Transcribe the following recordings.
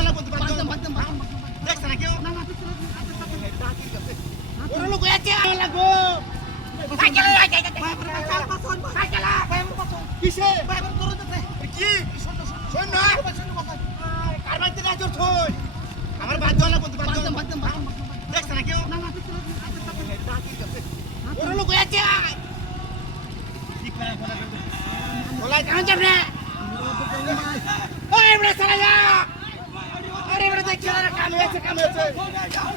জলা বলতে পারছো দেখছ না কেউ না ওরা লোক আছে লাগো সাইকেলে সাইকেলে কিসে বাইরে তোর দিতে কি শোন না কার বাইতে না তোর থই আমার বাদ জলা বলতে পারছো দেখছ না কেউ না ওরা লোক আছে ঠিক করে ওলা কান যাবে ওই বড় সালায়া আরে বড় দেখ চলা কাম হয়েছে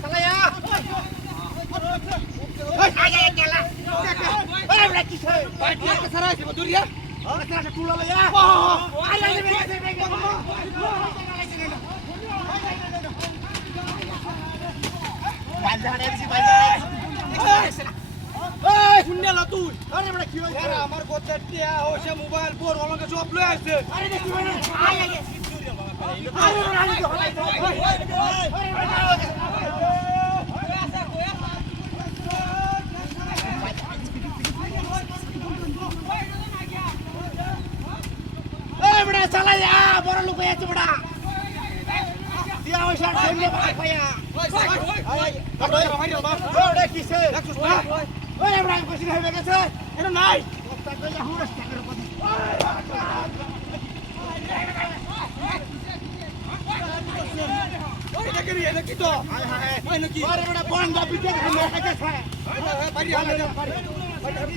সালায়া ওই আগে গেলা ওই বড় কি হয় ভাই কি সারা আছে দুরিয়া আরে সারা টুলা লয়া আরে বেগে বাজারে বেশি বাজারে এই শুনলা তুই আরে বড় কি হইছে আমার গোতে টিয়া হইছে মোবাইল বোর অলঙ্কে সব লই আইছে আরে দেখি মানে আই আগে আরে বড় আনি তো হলাই এই বড় চালায়া বড় লোক আছে বড় দিয়া হইছে সামনে পায়া ওই কিসে ওই ইব্রাহিম কইছিস হয়ে গেছে এটা নাই একটা কইলা হুড়স টাকার কথা ওই এটা কি তো হায় হায় ওই নাকি আরে বড় বন্ধ পিটে খেলে গেছে বাড়ি হালা যা বাড়ি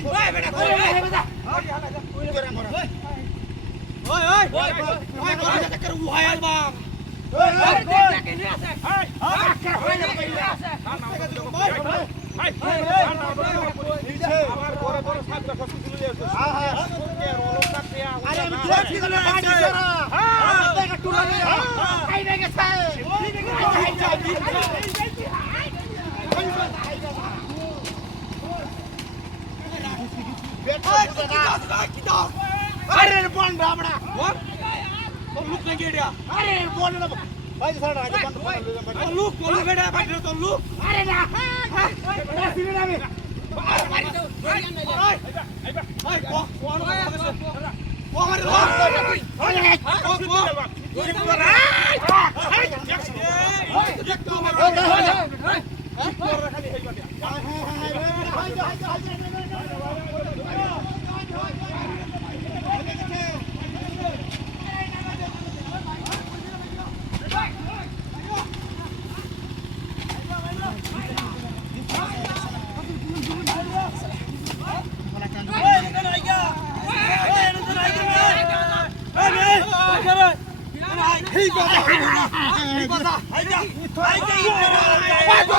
ওই বেটা ওই বেটা বাড়ি হালা যা ওই করে মর ওই কোন টাকার উহায়াল বাপ ওই টাকা নিয়ে আসে টাকা হয়ে যাবে আছে আমার বড় বড় সাতটা সব কিছু নিয়ে আসছে হ্যাঁ হ্যাঁ আরে আমি দেখি গেলে বাড়ি সারা হ্যাঁ টাকা টুরা নিয়ে আই বেগে ছাই আরে বন বাবড়া বন তো লুক লাগে এডিয়া আরে বন না ভাই সারা আগে বন তো লুক বেডা বাইরে তো লুক আরে না আরে সিনে না আমি মারি দাও আই ও কোন আছে ও মারি ও Hey,